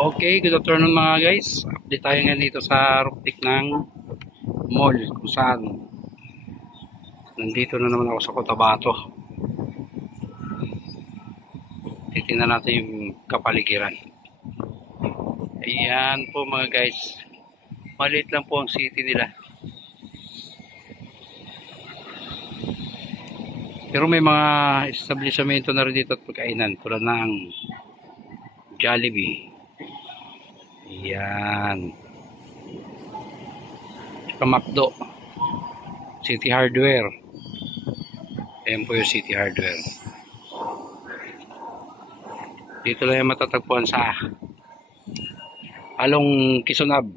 Okay, good afternoon mga guys. Update tayo ngayon dito sa roof deck ng mall kung saan nandito na naman ako sa Cotabato. Titingnan natin yung kapaligiran. Ayan po mga guys. Maliit lang po ang city nila. Pero may mga establishmento na rin dito at pagkainan tulad ng Jollibee. Ayan. Tsaka McDo. City Hardware. Ayan po yung City Hardware. Dito lang yung matatagpuan sa Along Quezon Ave.